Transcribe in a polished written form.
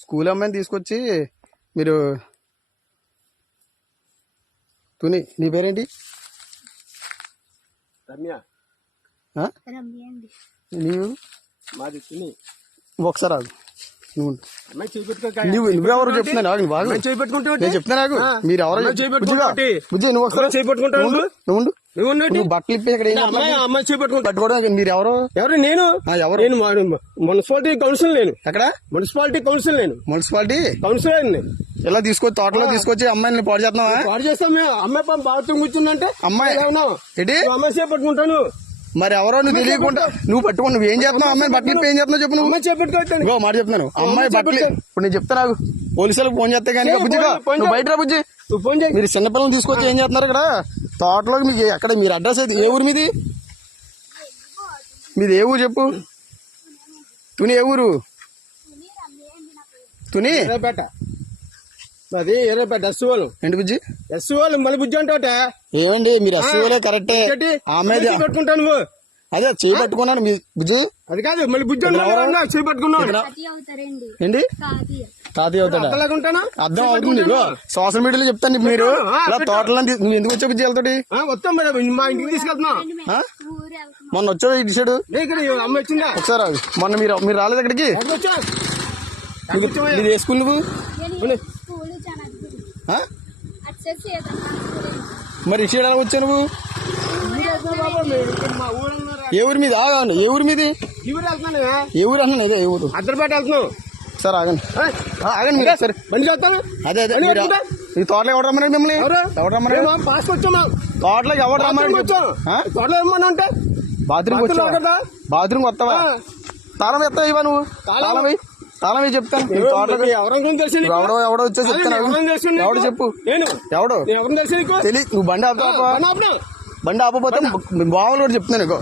School అమ్మాయిని తీసుకొచ్చి మీరు తుని నీ పేరేంటి? రమ్య. నీవు? మాది తుని. ఒకసారి ఆగు. నువ్వెవరు చెప్తున్నా నేను చెప్తున్నా నాకు మీరు ఎవరో బుజ్జి నువ్వు ఒకసారి నువ్వు బట్టలు ఇప్పి ఇక్కడ పట్టుకోవడం మీరు ఎవరు? నేను ఎవరు? నేను మున్సిపాలిటీ కౌన్సిల్. నేను ఎక్కడ? Municipality council. నేను మున్సిపాలిటీ కౌన్సిలర్. ఇలా తీసుకొచ్చి తోటలో తీసుకొచ్చి అమ్మాయిని పాడు చేస్తున్నావా? పాడు చేస్తాం మేము. అమ్మాయి బాత్రూమ్ కూర్చుందంటే అమ్మాయి ఏంటి అమ్మాయి చేపట్టుకుంటాను. మరి ఎవరో నువ్వు తెలియకుండా నువ్వు పట్టుకుని నువ్వు ఏం చేస్తున్నావు? అమ్మాయి బట్టలు ఏం చేస్తున్నావు చెప్పు. నువ్వు చేపట్టుకోవచ్చు మాట చెప్తున్నాను. అమ్మాయి బట్టలు ఇప్పుడు నేను చెప్తా నాకు పోలీసులకు ఫోన్ చేస్తే కానీ బుజ్జిగా నువ్వు బయట రా బుజ్జి. మీరు చిన్నపిల్లలు తీసుకొచ్చి ఏం చేస్తున్నారు ఇక్కడ తోటలోకి? మీకు ఎక్కడ మీరు అడ్రస్ అయితే ఏ ఊరు మీది? మీది ఏ ఊరు చెప్పు. తుని ఏ ఊరు? తుని అది ఎర్రపేట ఎస్సీఓలు. ఏంటి బుజ్జి? ఎస్సీఓలు మళ్ళీ బుజ్జి అంటే ఏమండి మీరు ఎస్సీఓలే కరెక్టే. ఆమె పెట్టుకుంటాను నువ్వు అదే చేయి పట్టుకున్నాను మీ బుజ్జి. అది కాదు మళ్ళీ బుజ్జి చేయి పట్టుకున్నావు ఏంటి? తాతయ్య అవుతాడా? అర్థం అవుతుంది. సోషల్ మీడియాలో చెప్తాను మీరు ఇలా తోటలో ఎందుకు వచ్చే బుజ్జి వెళ్తాడు? వస్తాం మా ఇంటికి తీసుకెళ్తున్నా. మొన్న వచ్చావు ఇటు సైడ్ అమ్మ వచ్చిందా? ఒకసారి మొన్న మీరు రాలేదు అక్కడికి? మీరు ఏ స్కూల్ నువ్వు? మరి ఇటు సైడ్ ఎలా వచ్చావు నువ్వు? ఏ ఊరి మీద? ఆగండి. ఏ ఊరి మీది? ఏ ఊరు అన్నా? ఇదే ఏ ఊరు? అద్దరిపేట వెళ్తున్నావు. సార్ ఆగండి ఆగండి మీరు. సరే బండి వెళ్తాను. అదే అదే ఈ తోటలో ఎవరు రమ్మన్నాడు మిమ్మల్ని? ఎవరు రమ్మన్నాడు? పాస్ వచ్చాము. తోటలోకి ఎవరు రమ్మన్నాడు? తోటలో ఏమన్నా అంటే బాత్రూమ్ వచ్చావా? బాత్రూమ్ వస్తావా? తాళం ఎత్తావా ఇవా నువ్వు? తాళం చెప్తాను. ఎవడో వచ్చేసి చెప్తాను. ఎవడు చెప్పు. ఎవడు తెలియదు. నువ్వు బండి ఆపుతావా? బండి ఆపపోతే బావులు కూడా చెప్తున్నాను.